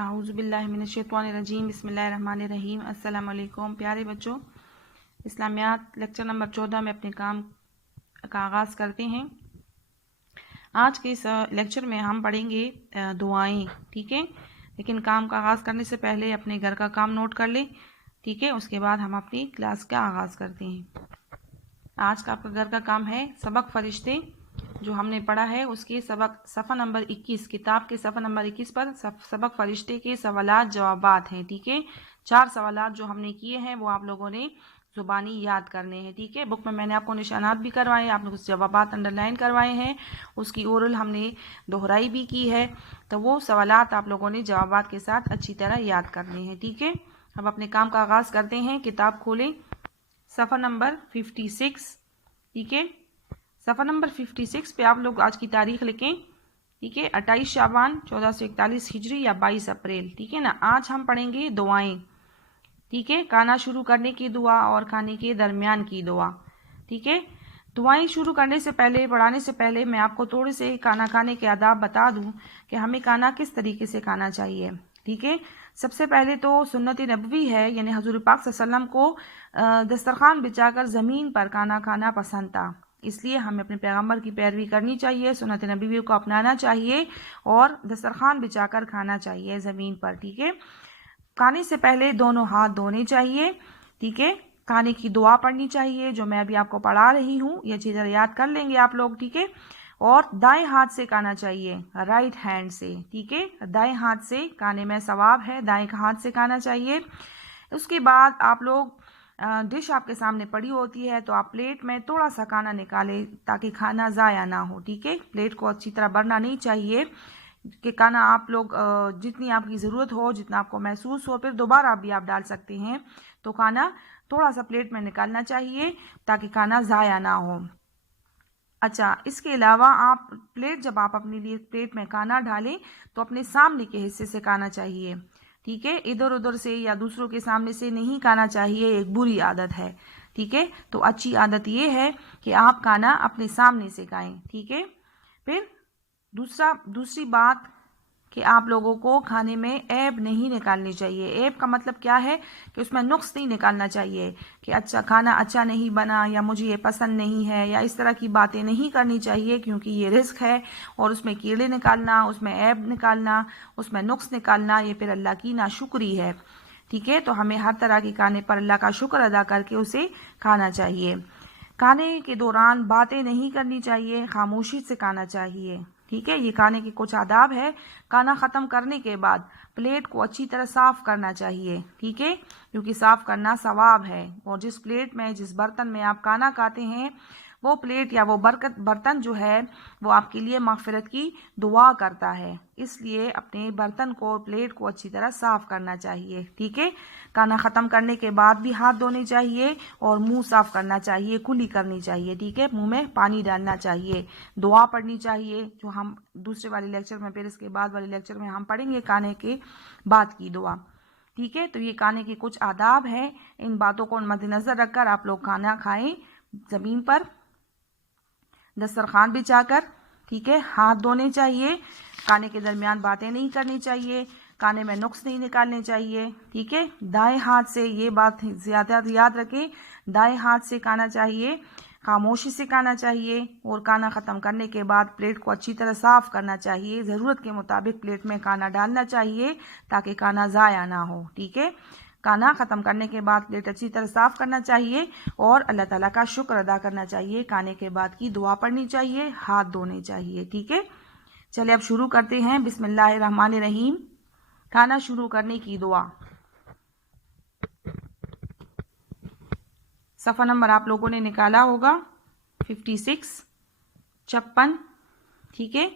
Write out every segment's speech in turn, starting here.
आऊज़ुबिल्लाहिमिनश्शैतानिर्रजीम बिस्मिल्लाहिर्रहमानिर्रहीम। अस्सलाम वालेकुम प्यारे बच्चों, इस्लामियात लेक्चर नंबर 14 में अपने काम का आगाज़ करते हैं। आज के इस लेक्चर में हम पढ़ेंगे दुआएं, ठीक है। लेकिन काम का आगाज़ करने से पहले अपने घर का काम नोट कर लें, ठीक है। उसके बाद हम अपनी क्लास का आगाज़ करते हैं। आज का आपका घर का काम है सबक फरिश्ते, जो हमने पढ़ा है उसके सबक सफ़ा नंबर 21, किताब के सफ़ा नंबर 21 पर सबक फरिश्ते के सवालात जवाबात हैं, ठीक है। 4 सवालात जो हमने किए हैं वो आप लोगों ने ज़ुबानी याद करने हैं, ठीक है। बुक में मैंने आपको निशानात भी करवाए हैं, आपने कुछ जवाबात अंडरलाइन करवाए हैं, उसकी ओरल हमने दोहराई भी की है। तो वो सवालात आप लोगों ने जवाबात के साथ अच्छी तरह याद करने हैं, ठीक है। अब अपने काम का आगाज़ करते हैं। किताब खोलें, सफ़ा नंबर 56, ठीक है। सफ़ा नंबर 56 पे आप लोग आज की तारीख लिखें, ठीक है। 28 शाबान 1441 हिजरी या 22 अप्रैल, ठीक है ना। आज हम पढ़ेंगे दुआएं, ठीक है। खाना शुरू करने की दुआ और खाने के दरमियान की दुआ, ठीक है। दुआएं शुरू करने से पहले, पढ़ाने से पहले मैं आपको थोड़े से खाना खाने के आदाब बता दूं कि हमें खाना किस तरीके से खाना चाहिए, ठीक है। सबसे पहले तो सुन्नत नबवी है, यानी हजूर पाक सल्लल्लाहु अलैहि वसल्लम को दस्तरखान बिछाकर ज़मीन पर खाना खाना पसंद था, इसलिए हमें अपने पैगम्बर की पैरवी करनी चाहिए, सुन्नत नबवी को अपनाना चाहिए और दस्तरखान बिछाकर खाना चाहिए ज़मीन पर, ठीक है। खाने से पहले दोनों हाथ धोने चाहिए, ठीक है। खाने की दुआ पढ़नी चाहिए जो मैं अभी आपको पढ़ा रही हूँ, ये चीज़ें याद कर लेंगे आप लोग, ठीक है। और दाएं हाथ से खाना चाहिए, राइट हैंड से, ठीक है। दाएं हाथ से खाने में सवाब है, दाएं हाथ से खाना चाहिए। उसके बाद आप लोग डिश आपके सामने पड़ी होती है तो आप प्लेट में थोड़ा सा खाना निकालें ताकि खाना ज़ाया ना हो, ठीक है। प्लेट को अच्छी तरह भरना नहीं चाहिए कि खाना आप लोग जितनी आपकी ज़रूरत हो, जितना आपको महसूस हो, फिर दोबारा भी आप डाल सकते हैं। तो खाना थोड़ा सा प्लेट में निकालना चाहिए ताकि खाना ज़ाया ना हो। अच्छा, इसके अलावा आप प्लेट, जब आप अपने लिए प्लेट में खाना डालें तो अपने सामने के हिस्से से खाना चाहिए, ठीक है। इधर उधर से या दूसरों के सामने से नहीं खाना चाहिए, एक बुरी आदत है, ठीक है। तो अच्छी आदत ये है कि आप खाना अपने सामने से खाएं, ठीक है। फिर दूसरी बात कि आप लोगों को खाने में ऐब नहीं निकालनी चाहिए। ऐब का मतलब क्या है कि उसमें नुक्स नहीं निकालना चाहिए कि अच्छा खाना अच्छा नहीं बना या मुझे ये पसंद नहीं है, या इस तरह की बातें नहीं करनी चाहिए, क्योंकि ये रिस्क है और उसमें कीड़े निकालना, उसमें ऐब निकालना, उसमें नुक्स निकालना, ये फिर अल्लाह की नाशुक्री है, ठीक है। तो हमें हर तरह के खाने पर अल्लाह का शुक्र अदा करके उसे खाना चाहिए। खाने के दौरान बातें नहीं करनी चाहिए, खामोशी से खाना चाहिए, ठीक है। ये खाने के कुछ आदाब है। खाना ख़त्म करने के बाद प्लेट को अच्छी तरह साफ़ करना चाहिए, ठीक है, क्योंकि साफ़ करना सवाब है। और जिस प्लेट में, जिस बर्तन में आप खाना खाते हैं, वो प्लेट या वो बर्तन जो है वो आपके लिए मग़फ़िरत की दुआ करता है, इसलिए अपने बर्तन को, प्लेट को अच्छी तरह साफ़ करना चाहिए, ठीक है। खाना ख़त्म करने के बाद भी हाथ धोने चाहिए और मुंह साफ़ करना चाहिए, कुली करनी चाहिए, ठीक है। मुंह में पानी डालना चाहिए, दुआ पढ़नी चाहिए, जो हम दूसरे वाले लेक्चर में, फिर इसके बाद वाले लेक्चर में हम पढ़ेंगे खाने के बाद की दुआ, ठीक है। तो ये खाने के कुछ आदाब हैं, इन बातों को मद्देनज़र रखकर आप लोग खाना खाएं ज़मीन पर दस्तरखान बिछाकर, ठीक है। हाथ धोने चाहिए, खाने के दरमियान बातें नहीं करनी चाहिए, खाने में नुक्स नहीं निकालने चाहिए, ठीक है। दाएं हाथ से, ये बात ज़्यादा याद रखें, दाएं हाथ से खाना चाहिए, खामोशी से खाना चाहिए और खाना ख़त्म करने के बाद प्लेट को अच्छी तरह साफ़ करना चाहिए। ज़रूरत के मुताबिक प्लेट में खाना डालना चाहिए ताकि खाना ज़ाया ना हो, ठीक है। खाना ख़त्म करने के बाद प्लेट अच्छी तरह साफ़ करना चाहिए और अल्लाह ताला का शुक्र अदा करना चाहिए। खाने के बाद की दुआ पढ़नी चाहिए, हाथ धोने चाहिए, ठीक है। चलिए अब शुरू करते हैं। बिस्मिल्लाहिर्रहमानिर्रहीम। खाना शुरू करने की दुआ। सफ़ा नंबर आप लोगों ने निकाला होगा 56, 56, ठीक है।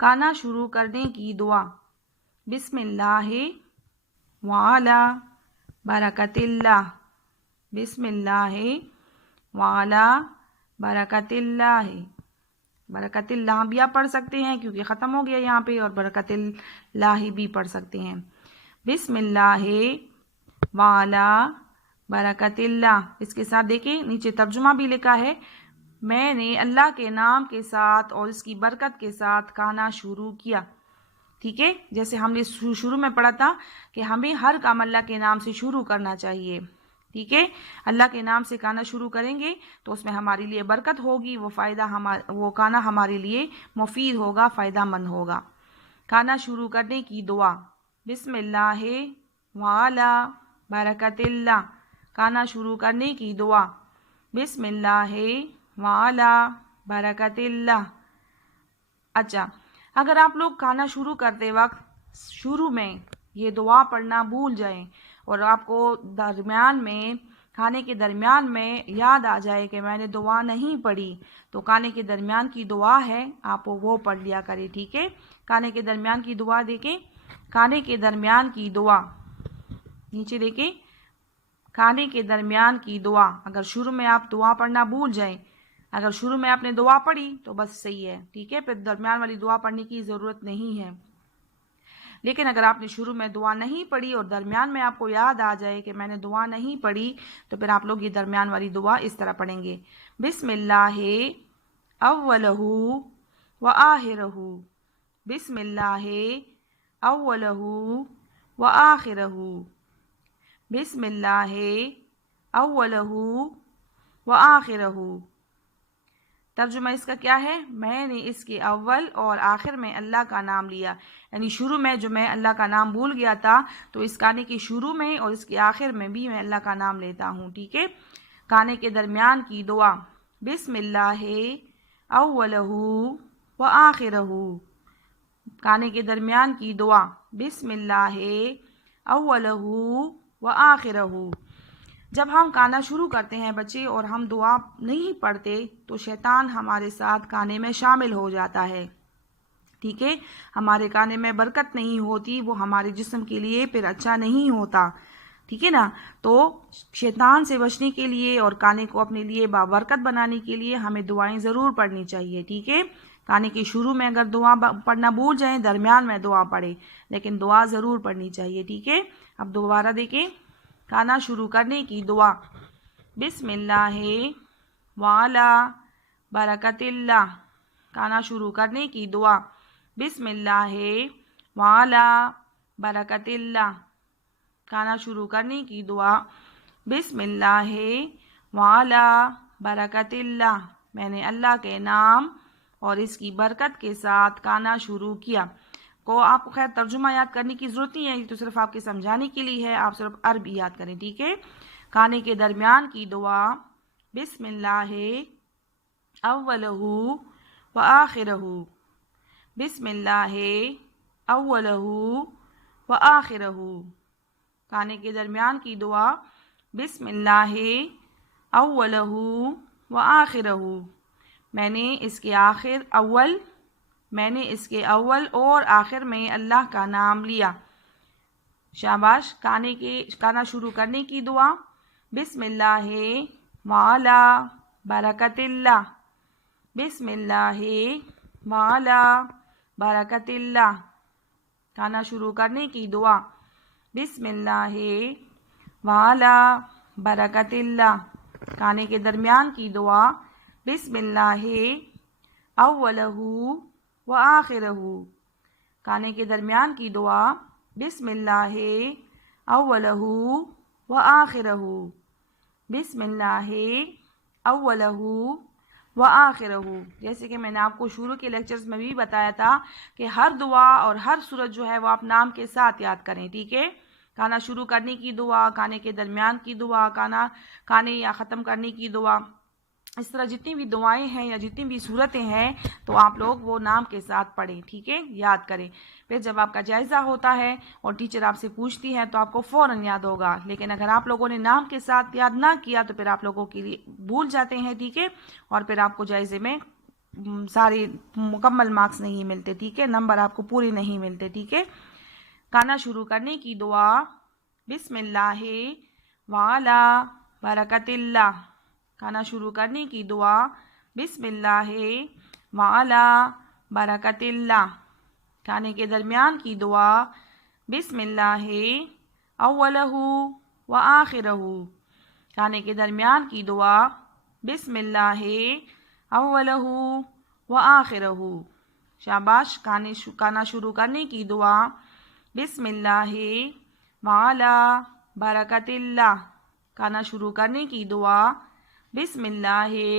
खाना शुरू करने की दुआ। बिस्मिल्लाहि वाला बरकतिल्लाह, बिस्मिल्लाहि वाला बरकतिल्लाह। बरकतिल्लाह भी आप पढ़ सकते हैं क्योंकि ख़त्म हो गया यहाँ पे, और बरकतिल्लाह भी पढ़ सकते हैं। बिस्मिल्लाहि वाला बरकतिल्लाह। इसके साथ देखिए नीचे तर्जुमा भी लिखा है, मैंने अल्लाह के नाम के साथ और इसकी बरकत के साथ खाना शुरू किया। ठीक है, जैसे हमने शुरू में पढ़ा था कि हमें हर काम अल्लाह के नाम से शुरू करना चाहिए। ठीक है, अल्लाह के नाम से खाना शुरू करेंगे तो उसमें हमारे लिए बरकत होगी, वो खाना हमारे लिए मुफीद होगा, फ़ायदामंद होगा। खाना शुरू करने की दुआ, बिस्मिल्लाह वाला बरकतिल्लाह। खाना शुरू करने की दुआ, बिस्मिल्लाह वाला बरकतिल्लाह। अच्छा, अगर आप लोग खाना शुरू करते वक्त शुरू में ये दुआ पढ़ना भूल जाएं और आपको दरमियान में, खाने के दरमियान में याद आ जाए कि मैंने दुआ नहीं पढ़ी, तो खाने के दरमियान की दुआ है, आप वो पढ़ लिया करें। ठीक है, खाने के दरमियान की दुआ देखें, खाने के दरमियान की दुआ नीचे देखें, खाने के दरमियान की दुआ। अगर शुरू में आप दुआ पढ़ना भूल जाएं, अगर शुरू में आपने दुआ पढ़ी तो बस सही है। ठीक है, फिर दरमियान वाली दुआ पढ़ने की ज़रूरत नहीं है। लेकिन अगर आपने शुरू में दुआ नहीं पढ़ी और दरमियान में आपको याद आ जाए कि मैंने दुआ नहीं पढ़ी, तो फिर आप लोग ये दरमियान वाली दुआ इस तरह पढ़ेंगे, बिस्मिल्लाह अव्वलहू व आखिरहू, बिस्मिल्लाह अव्वलहू व आखिरहू, बिस्मिल्लाह अव्वलहू व आखिरहू। तर्जुमा इसका क्या है? मैंने इसके अव्वल और आखिर में अल्लाह का नाम लिया, यानी शुरू में जो मैं अल्लाह का नाम भूल गया था तो इस खाने के शुरू में और इसके आखिर में भी मैं अल्लाह का नाम लेता हूँ। ठीक है, खाने के दरमियान की दुआ, बिस्मिल्लाह अव्वलहू व आखिरहू। खाने के दरमियान की दुआ, बिस्मिल्लाह अव्वलहू व आखिरहू। जब हम खाना शुरू करते हैं बच्चे और हम दुआ नहीं पढ़ते तो शैतान हमारे साथ खाने में शामिल हो जाता है। ठीक है, हमारे खाने में बरकत नहीं होती, वो हमारे जिस्म के लिए फिर अच्छा नहीं होता। ठीक है ना, तो शैतान से बचने के लिए और खाने को अपने लिए बाबरकत बनाने के लिए हमें दुआएं ज़रूर पढ़नी चाहिए। ठीक है, खाने के शुरू में अगर दुआ पढ़ना भूल जाएं, दरमियान में दुआ पढ़े, लेकिन दुआ ज़रूर पढ़नी चाहिए। ठीक है, अब दोबारा देखें, खाना शुरू करने की दुआ, बिस्मिल्लाह वाला बरकतिल्लाह। खाना शुरू करने की दुआ, बिस्मिल्लाह वाला बरकतिल्लाह। खाना शुरू करने की दुआ, बिस्मिल्लाह वाला बरकतिल्लाह। मैंने अल्लाह के नाम और इसकी बरकत के साथ खाना शुरू किया। को आपको खैर तर्जुमा याद करने की ज़रूरत नहीं है, ये तो सिर्फ आपके समझाने के लिए है, आप सिर्फ अरबी याद करें। ठीक है, खाने के दरमियान की दुआ, बिस्मिल्लाह अव्वलहू व आखिरहू, बिस्मिल्लाह अव्वलहू व आखिरहू। खाने के दरमियान की दुआ, बिस्मिल्लाह अव्वलहू व आखिरहू। मैंने इसके अव्वल और आखिर में अल्लाह का नाम लिया। शाबाश। खाना शुरू करने की दुआ, बिस्मिल्लाह वाला बरकतिल्लाह, बिस्मिल्लाह वाला बरकतिल्लाह। खाना शुरू करने की दुआ, बिस्मिल्लाह वाला बरकतिल्लाह। खाने के दरमियान की दुआ, बिस्मिल्लाह अव्वलहू व आखिरहू। खाने के दरमियान की दुआ, बिस्मिल्लाह अव्वलहू व आखिरहू, बिस्मिल्लाह अव्वलहू व आखिरहू। जैसे कि मैंने आपको शुरू के लेक्चर्स में भी बताया था कि हर दुआ और हर सूरत जो है वो आप नाम के साथ याद करें। ठीक है, खाना शुरू करने की दुआ, खाने के दरमियान की दुआ, खाने या ख़त्म करने की दुआ, इस तरह जितनी भी दुआएं हैं या जितनी भी सूरतें हैं तो आप लोग वो नाम के साथ पढ़ें। ठीक है, याद करें। फिर जब आपका जायज़ा होता है और टीचर आपसे पूछती है तो आपको फ़ौरन याद होगा, लेकिन अगर आप लोगों ने नाम के साथ याद ना किया तो फिर आप लोगों के लिए भूल जाते हैं। ठीक है, और फिर आपको जायज़े में सारे मुकम्मल मार्क्स नहीं मिलते। ठीक है, नंबर आपको पूरे नहीं मिलते। ठीक है, खाना शुरू करने की दुआ, बिस्मिल्लाह वाला बरकतिल्लाह। खाना शुरू करने की दुआ, बिस्मिल्लाह वाला बरकतिल्लाह। खाने के दरमियान की दुआ, बिस्मिल्लाह अव्वलहू व आखिरहू। खाने के दरमियान की दुआ, बिस्मिल्लाह अव्वलहू व आखिरहू। शाबाश। खाना शुरू करने की दुआ, बिस्मिल्लाहि वाला बरकतिल्लाह। खाना शुरू करने की दुआ, बिस्मिल्लाहि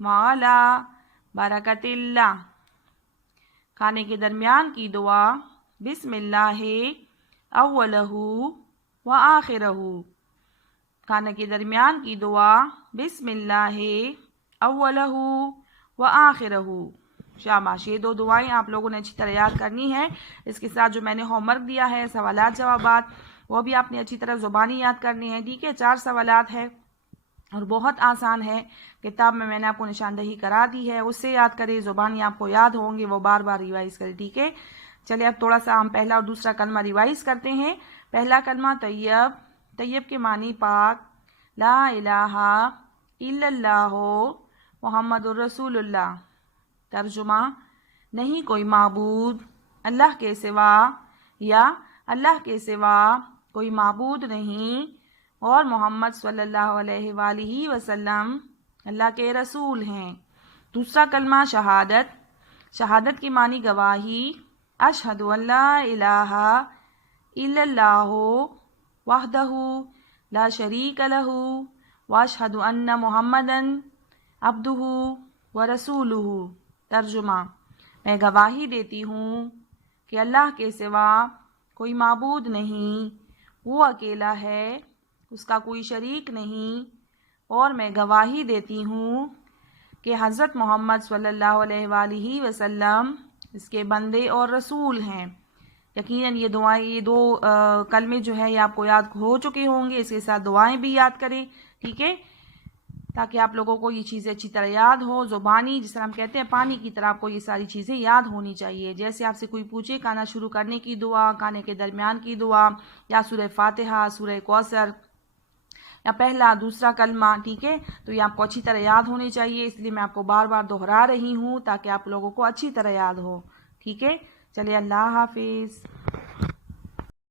वाला बरकतिल्लाह। खाने के दरमियान की दुआ, बिस्मिल्लाहि अव्वलहु व आखिरहु। खाने के दरमियान की दुआ, बिस्मिल्लाहि अव्वलहु व आखिरहु। शाबाश। ये 2 दुआएं आप लोगों ने अच्छी तरह याद करनी है। इसके साथ जो मैंने होमवर्क दिया है सवालात जवाबात, वो भी आपने अच्छी तरह ज़ुबानी याद करनी है। ठीक है, 4 सवालात है और बहुत आसान है। किताब में मैंने आपको निशानदही करा दी है, उससे याद करें। ज़ुबानी आपको याद होंगे, वो बार बार रिवाइज़ करें। ठीक है, चलिए अब थोड़ा सा हम पहला और दूसरा कलमा रिवाइज़ करते हैं। पहला कलमा तैयब। तैयब के मानी पाक, ला इलाहा इल्लल्लाहु मुहम्मदुर रसूलुल्लाह। तर्जुमा, नहीं कोई माबूद अल्लाह के सिवा, या अल्लाह के सिवा कोई माबूद नहीं, और मोहम्मद सल्लल्लाहु अलैहि वसल्लम अल्लाह के रसूल हैं। दूसरा कलमा शहादत। शहादत की मानी गवाही, अशहदु अल्ला इलाहा इल्लल्लाहु वहदहु ला शरीक लहु व अशहदु अन्ना मुहम्मदन अब्दुहु व रसूलुहु। तर्जुमा, मैं गवाही देती हूँ कि अल्लाह के सिवा कोई माबूद नहीं, वो अकेला है, उसका कोई शरीक नहीं, और मैं गवाही देती हूँ कि हज़रत मोहम्मद सल्लल्लाहु अलैहि वसल्लम इसके बंदे और रसूल हैं। यकीनन ये दुआएं, ये 2 कलमे जो है ये आपको याद हो चुके होंगे। इसके साथ दुआएं भी याद करें। ठीक है, ताकि आप लोगों को ये चीज़ें अच्छी तरह याद हो। ज़ुबानी, जिस तरह हम कहते हैं पानी की तरह, आपको ये सारी चीज़ें याद होनी चाहिए। जैसे आपसे कोई पूछे खाना शुरू करने की दुआ, खाने के दरमियान की दुआ, या सूरह फातिहा, सूरह कौसर, या पहला दूसरा कलमा, ठीक है, तो ये आपको अच्छी तरह याद होनी चाहिए। इसलिए मैं आपको बार बार दोहरा रही हूँ ताकि आप लोगों को अच्छी तरह याद हो। ठीक है, चलिए अल्लाह हाफिज़।